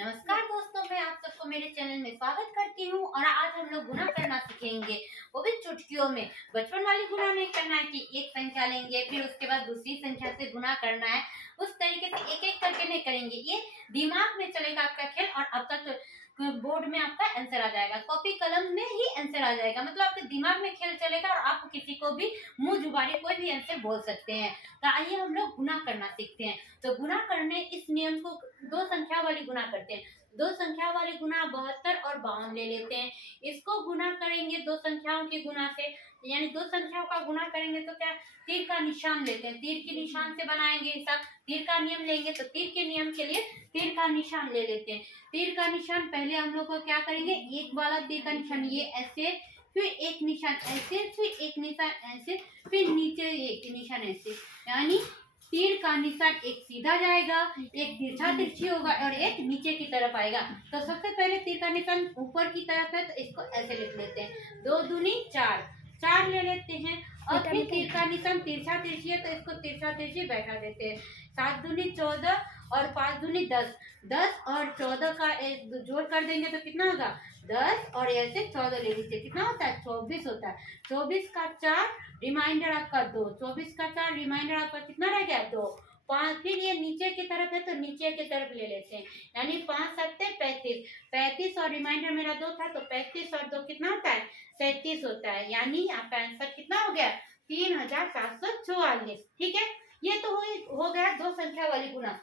नमस्कार दोस्तों, मैं आप सबको मेरे चैनल में स्वागत करती हूँ। और आज हम लोग गुना करना सीखेंगे, वो भी चुटकियों में। बचपन वाली गुना नहीं करना है कि एक संख्या लेंगे फिर उसके बाद दूसरी संख्या से गुना करना है, उस तरीके से एक एक करके नहीं करेंगे। ये दिमाग में चलेगा आपका खेल, और आपका तो बोर्ड में आपका आंसर आ जाएगा, कॉपी कलम में ही आंसर आ जाएगा। मतलब आपके दिमाग में खेल चलेगा और आप किसी को भी मुंह जुबानी कोई भी आंसर बोल सकते हैं। तो आइए हम लोग गुना करना सीखते हैं। तो गुना करने इस नियम को दो संख्या वाली गुना करते हैं। दो संख्या वाली गुना 72 और 52 ले लेते हैं। इसको गुना करेंगे दो संख्याओं के गुना से, यानी दो संख्याओं का गुना करेंगे तो क्या, तीर का निशान लेते हैं, तीर के निशान से बनाएंगे हिसाब। तीर का नियम लेंगे तो तीर के नियम के लिए तीर का निशान ले लेते हैं। तीर का निशान पहले हम लोग को क्या करेंगे, एक वाला तीर का निशान ये ऐसे, फिर एक निशान ऐसे, फिर एक निशान ऐसे, फिर नीचे एक निशान ऐसे। यानी तीर का निशान एक सीधा जाएगा, एक तिरछा तिरछी होगा और एक नीचे की तरफ आएगा। तो सबसे पहले तीर का निशान ऊपर की तरफ है तो इसको ऐसे लिख लेते हैं, 2 दूनी 4, 4 ले लेते हैं। और फिर तीर का निशान तिरछा तिरछी है तो इसको तिरछा तिरछी बैठा देते हैं। 7 दूनी 14 और 5 दूनी 10, 10 और 14 का जोड़ कर देंगे तो कितना होगा, 10 और ऐसे 14 ले लीजिए, कितना होता है, 24 होता है। 24 का 4 रिमाइंडर आपका 2, 24 का 4 रिमाइंडर आपका कितना रह गया, 2। 5, फिर ये नीचे की तरफ है तो नीचे की तरफ ले लेते हैं, यानी 5 7 35, 35 और रिमाइंडर मेरा 2 था तो 35 और 2 कितना होता है, 37 होता है। यानी आपका आंसर कितना हो गया, 3744। ठीक है, ये तो हो गया दो संख्या वाली गुना।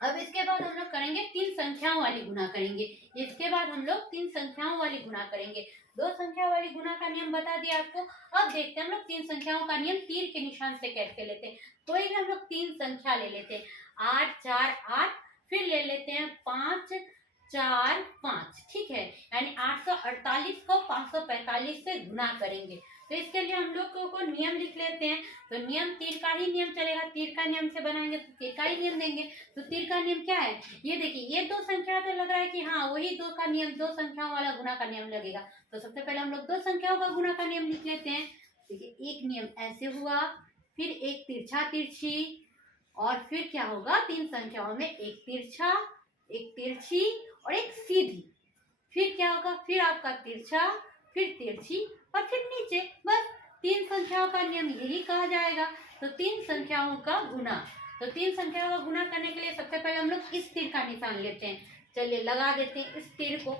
अब इसके बाद हम लोग करेंगे तीन संख्याओं वाली गुना करेंगे। इसके बाद हम लोग तीन संख्याओं वाली गुना करेंगे। दो संख्या वाली गुना का नियम बता दिया आपको। अब देखते हैं हम लोग तीन संख्याओं का नियम तीर के निशान से कैसे लेते हैं। कोई भी हम लोग तीन संख्या ले लेते हैं, 8 4 8, फिर ले लेते हैं 5 4 5। ठीक है, यानी 848 को 545 से गुना करेंगे। तो इसके लिए हम लोग को नियम लिख लेते हैं। तो नियम तीर का ही नियम चलेगा, तीर का नियम से बनाएंगे तो तीर का ही नियम देंगे। तो तीर का नियम क्या है, ये देखिए, ये दो संख्या तो लग रहा है कि हाँ वही दो का नियम, दो संख्याओं वाला गुना का नियम लगेगा। तो सबसे पहले हम लोग दो संख्याओं का गुना का नियम लिख लेते हैं। देखिए, एक नियम ऐसे हुआ, फिर एक तिरछा तिरछी, और फिर क्या होगा, तीन संख्याओं में एक तिरछा, एक तिरछी और एक सीधी। फिर क्या होगा, फिर आपका तिरछा, फिर तिरछी और फिर नीचे। बस तीन संख्याओं का नियम यही कहा जाएगा। तो तीन संख्याओं का गुना, तो तीन संख्याओं का गुना करने के लिए सबसे पहले हम लोग इस तीर का निशान लेते हैं। चलिए लगा देते हैं इस तीर को।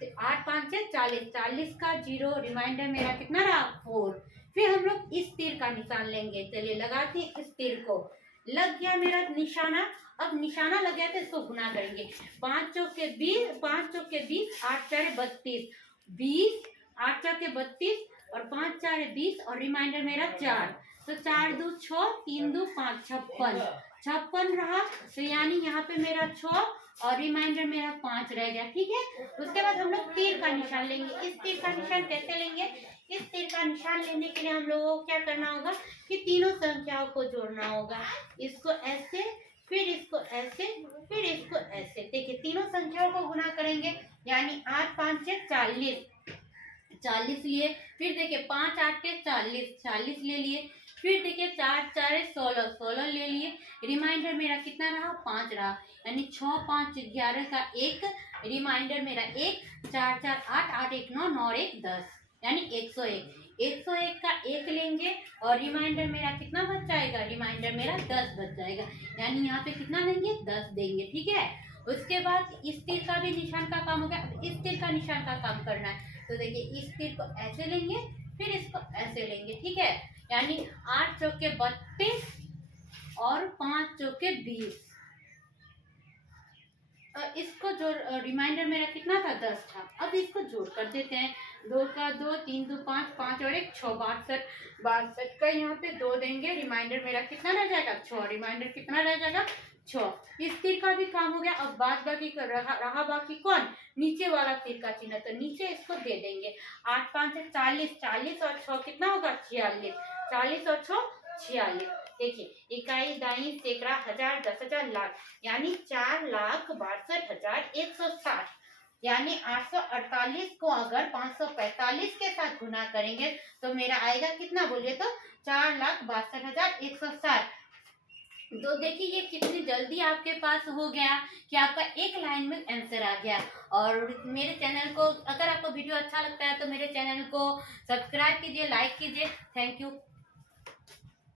तो 8 5 से 40, 40 का 0, रिमाइंडर मेरा कितना रहा, 4। फिर हम लोग इस तीर का निशान लेंगे। चलिए लगाते हैं इस तीर को। लग गया मेरा निशाना। अब निशाना लग गया तो इसको गुना करेंगे। 5 चौके 20, 5 चौके 20, 8 4 32, 20, 8 चौके 32 और 5 4 20 और रिमाइंडर मेरा 4। तो 4 2 6, 3 2 5, 56, 56 रहा। तो यानी यहाँ पे मेरा 6 और रिमाइंडर मेरा 5 रह गया। ठीक है, उसके बाद हम लोग तीर का निशान लेंगे। इस तीर का निशान कैसे लेंगे, इस तीर का निशान लेने के लिए हम लोगों को क्या करना होगा कि तीनों संख्याओं को जोड़ना होगा। इसको ऐसे, फिर इसको ऐसे, फिर इसको ऐसे। देखिए, तीनों संख्याओं को गुना करेंगे, यानी 8 5 से 40, 40 लिए। फिर देखिए 5 8 के 40, 40 ले लिए। फिर देखिए 4 4 16, 16 ले लिए। रिमाइंडर मेरा कितना रहा, 5 रहा। यानी 6 5 11 का 1, रिमाइंडर मेरा 1, 4 4 8, 8 1 9, 9 1 10, यानी 101। 101 का 1 लेंगे और रिमाइंडर मेरा कितना बच जाएगा, रिमाइंडर मेरा 10 बच जाएगा। यानी यहाँ पे कितना देंगे, 10 देंगे। ठीक है, उसके बाद इस तीर का भी निशान का काम हो गया। अब इस तीर का निशान का काम करना है। तो देखिए, इस तीर को ऐसे लेंगे, फिर इसको ऐसे लेंगे। ठीक है, यानी 8 चौके 32 और 5 चौके 20। इसको जो रिमाइंडर मेरा कितना था, 10 था। अब इसको जोड़ कर देते हैं। 2 का 2, 3 2 5, 5 और 1 6, 62, 62 का यहाँ पे 2 देंगे। रिमाइंडर मेरा कितना रह जाएगा, 6। रिमाइंडर कितना रह जाएगा, 6। इस तीर का भी काम हो गया। अब बाद बाकी रहा बाकी कौन, नीचे वाला तीर का चिन्ह। तो नीचे इसको दे देंगे। 8 5 से 40, 40 और 6 कितना होगा, 46, 40 और 6 46। देखिए, इकाई दाई सैकड़ा हजार 10,000 लाख, यानी 4,62,160। यानी 848 को अगर 545 के साथ गुना करेंगे तो मेरा आएगा कितना, बोलिए तो 4,62,160। तो देखिए ये कितनी जल्दी आपके पास हो गया कि आपका एक लाइन में आंसर आ गया। और मेरे चैनल को, अगर आपको वीडियो अच्छा लगता है तो मेरे चैनल को सब्सक्राइब कीजिए, लाइक कीजिए। Thank you.